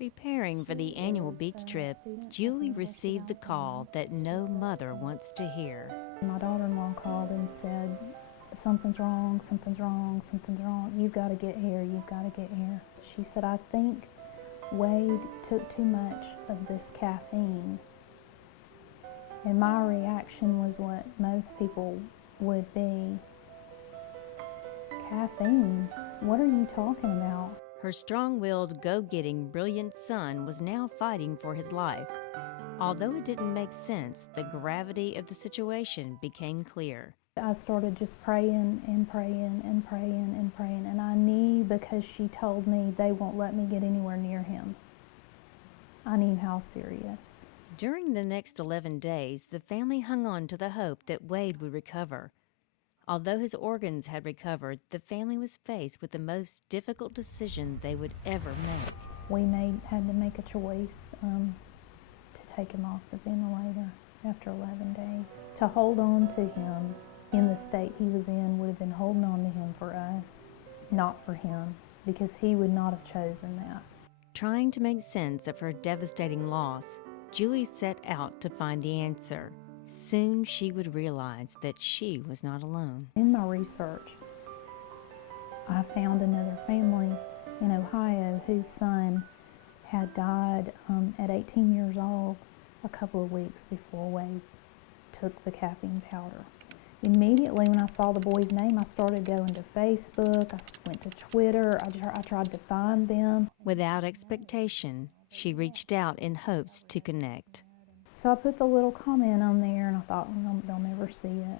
Preparing for the annual beach trip, Julie received the call that no mother wants to hear. My daughter-in-law called and said, something's wrong, something's wrong, something's wrong. You've got to get here, you've got to get here. She said, I think Wade took too much of this caffeine. And my reaction was what most people would be. Caffeine? What are you talking about? Her strong-willed, go-getting, brilliant son was now fighting for his life. Although it didn't make sense, the gravity of the situation became clear. I started just praying and praying and praying and praying, and I knew because she told me they won't let me get anywhere near him. I knew how serious. During the next 11 days, the family hung on to the hope that Wade would recover. Although his organs had recovered, the family was faced with the most difficult decision they would ever make. We had to make a choice to take him off the ventilator after 11 days. To hold on to him in the state he was in would have been holding on to him for us, not for him, because he would not have chosen that. Trying to make sense of her devastating loss, Julie set out to find the answer. Soon she would realize that she was not alone. In my research, I found another family in Ohio whose son had died at 18 years old a couple of weeks before Wade took the caffeine powder. Immediately when I saw the boy's name, I started going to Facebook, I went to Twitter, I tried to find them. Without expectation, she reached out in hopes to connect. So I put the little comment on there and I thought, well, they'll never see it.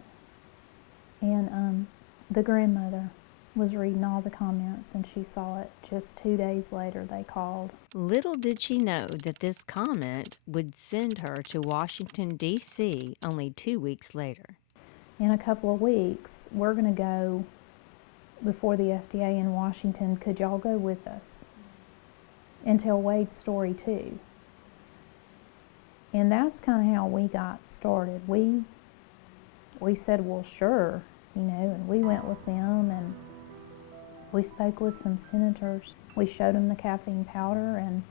And the grandmother was reading all the comments and she saw it. Just 2 days later, they called. Little did she know that this comment would send her to Washington, D.C. only 2 weeks later. In a couple of weeks, we're going to go before the FDA in Washington. Could y'all go with us and tell Wade's story too? And that's kind of how we got started. We said, well, sure, and we went with them and we spoke with some senators. We showed them the caffeine powder and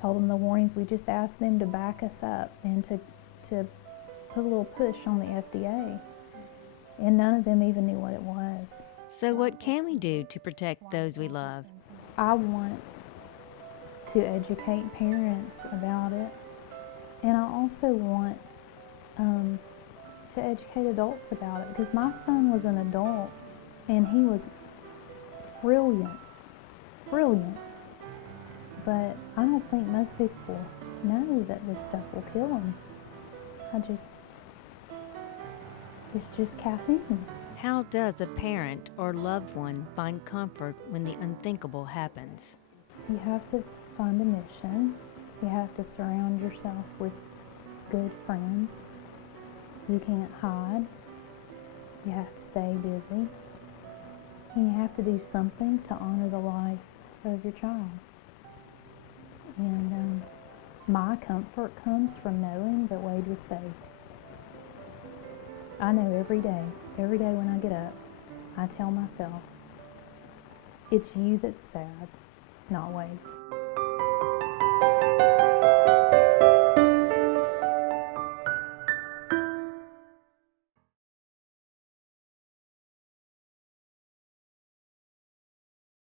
told them the warnings. We just asked them to back us up and to put a little push on the FDA. And none of them even knew what it was. So what can we do to protect those we love? I want to educate parents about it. And I also want to educate adults about it, because my son was an adult and he was brilliant. But I don't think most people know that this stuff will kill them. It's just caffeine. How does a parent or loved one find comfort when the unthinkable happens? You have to find a mission. You have to surround yourself with good friends. You can't hide. You have to stay busy. And you have to do something to honor the life of your child. And my comfort comes from knowing that Wade was saved. I know every day when I get up, I tell myself, it's you that's sad, not Wade.